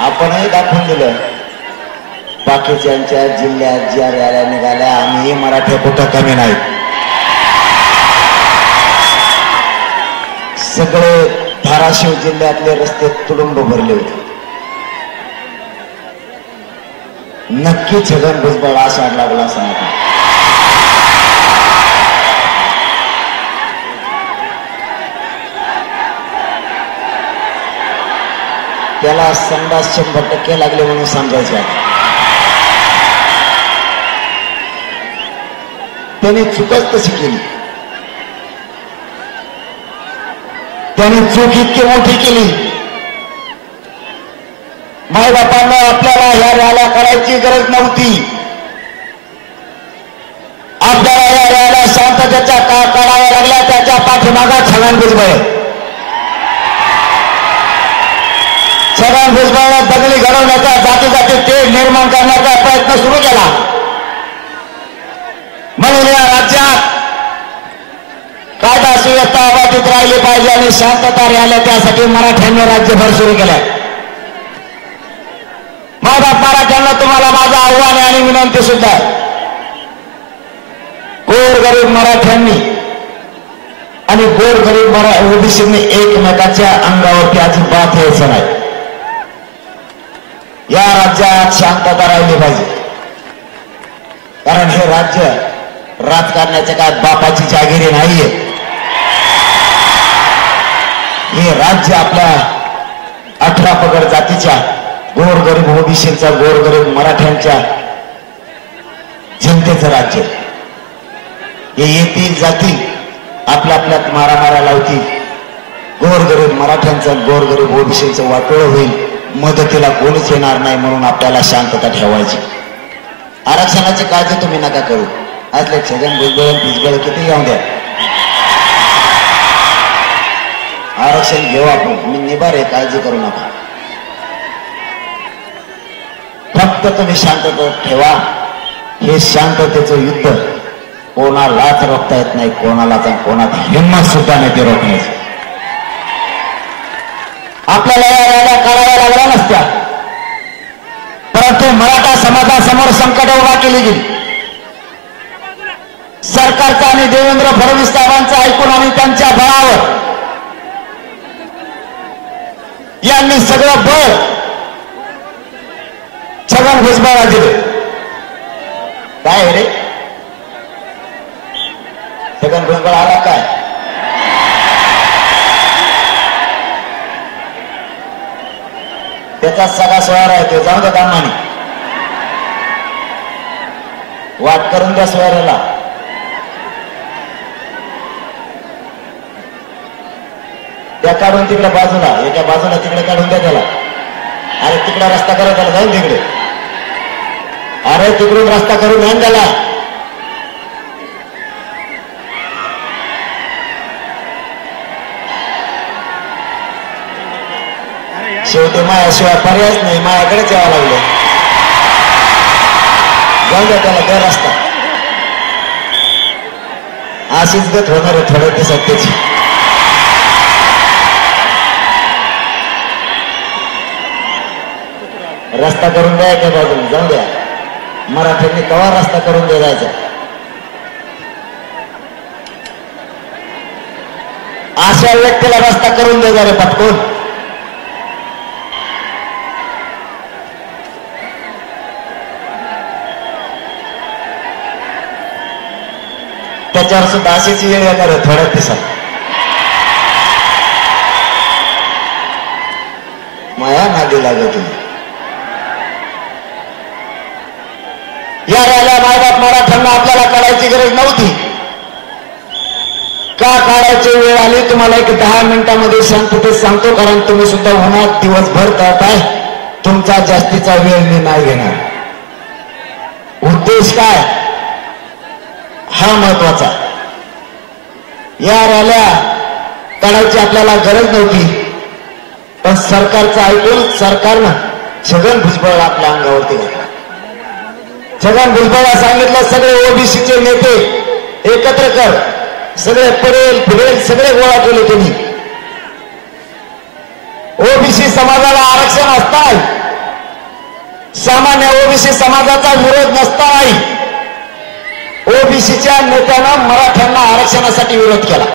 आपणही दाखवून दिलं बाकीच्यांच्या जिल्ह्यात ज्या रॅल्या निघाल्या आम्ही मराठी कुठं कमी नाही. सगळे धाराशिव जिल्ह्यातले रस्ते तुडुंब भरले होते. नक्की छगन भुजबळ आषाढ लागला सांगा. त्याला संडास 100% लागले म्हणून समजायचे. त्याने चुकच तशी केली. त्याने चूक इतकी मोठी केली. मायबापांना आपल्याला ह्या रॅल्या करायची गरज नव्हती. आपल्याला या रॅल्या शांततेच्या का कराव्या लागल्या त्याच्या पाठीमागा छगन भुजबळ. छगन भुजबळने दंगली घडवण्याचा जाती तेढ निर्माण करण्याचा प्रयत्न सुरू केला. म्हणून या राज्यात कायदा सुव्यवस्था अबाधित राहिली पाहिजे आणि शांतता राहिल्या त्यासाठी मराठ्यांनी राज्यभर सुरू केलं. माझा मराठ्यांना तुम्हाला माझं आव्हान आहे आणि विनंती सुद्धा. गोरगरीब मराठ्यांनी आणि गोरगरीब ओबीसींनी एकमेकाच्या अंगावरती अजिबात यायचं नाही. या राज्यात शांतता राहिली पाहिजे. कारण हे राज्य राजकारणाच्या काय बापाची जागिरी नाहीये. हे राज्य आपल्या 18 पगड जातीच्या गोरगरीब ओबीसींचा गोरगरीब मराठ्यांच्या जनतेचं राज्य. हे येतील जातील आपल्या आपल्यात मारामारा लावतील. गोरगरीब मराठ्यांचं गोरगरीब ओबीसींचं वाटोळं होईल. मदतीला कोणीच येणार नाही. म्हणून आपल्याला शांतता ठेवायची. आरक्षणाची काळजी तुम्ही नका करू. असले छगन भुजबळ किती येऊन द्या. आरक्षण घेऊ आपण. मी निभार आहे. काळजी करू नका. फक्त तुम्ही शांतता ठेवा. हे शांततेचं युद्ध कोणालाच रोखता येत नाही. कोणात हिंमत सुद्धा नाही ते रोखण्याची. आपल्याला या रॅल्या काढाव्या लागल्या नसत्या. परंतु मराठा समाजासमोर संकट उभा केली गेली. सरकारचं आणि देवेंद्र फडणवीस साहेबांचं ऐकून आणि त्यांच्या बळावर यांनी सगळं बळ छगन भुजबळला दिले. काय रे छगन भुजबळ आला काय? त्याचा सगळा सोयरा आहे. ते जाऊ द्या कामाने. वाट करून द्या सोयऱ्याला. त्या काढून तिकडे बाजूला एका बाजूला तिकडे काढून द्या त्याला. अरे तिकडे रस्ता करा त्याला. जाऊन तिकडे. अरे तिकडून रस्ता करून द्या त्याला. शेवटी मायाशिवाय पर्यायच नाही. मायाकडेच यावं लागलं. जाऊ द्या त्याला. त्या रस्ता अशीच गत होणार आहे थोड्या दिवसात त्याची. रस्ता करून द्या एका बाजूला. जाऊ द्या. मराठ्यांनी कवा रस्ता करून द्यायचा. अशा व्यक्तीला रस्ता करून द्यायचा रे पटकून. त्याच्यावर सुद्धा अशीच वेळ येणार आहे थोड्या दिवसात. माया नादी लागत. या रॅल्या मायबाप मराठ्यांना आपल्याला काढायची गरज नव्हती. का काढायची वेळ आली तुम्हाला एक 10 मिनिटांमध्ये शांततेत सांगतो. कारण तुम्ही सुद्धा उन्हात दिवसभर तळताय. तुमचा जास्तीचा वेळ मी नाही घेणार. उद्देश काय हा महत्वाचा. या रॅल्या काढायची आपल्याला गरज नव्हती. पण सरकारचं ऐकून सरकारनं छगन भुजबळ आपल्या अंगावरती घातला. छगन भुजबळला सांगितलं सगळे ओबीसीचे नेते एकत्र कर. सगळे पडेल फिरेल सगळे गोळा केले त्यांनी. ओबीसी समाजाला आरक्षण असताना सामान्य ओबीसी समाजाचा विरोध नसतानाही ओबीसीच्या नेत्यानं मराठ्यांना आरक्षणासाठी विरोध केला.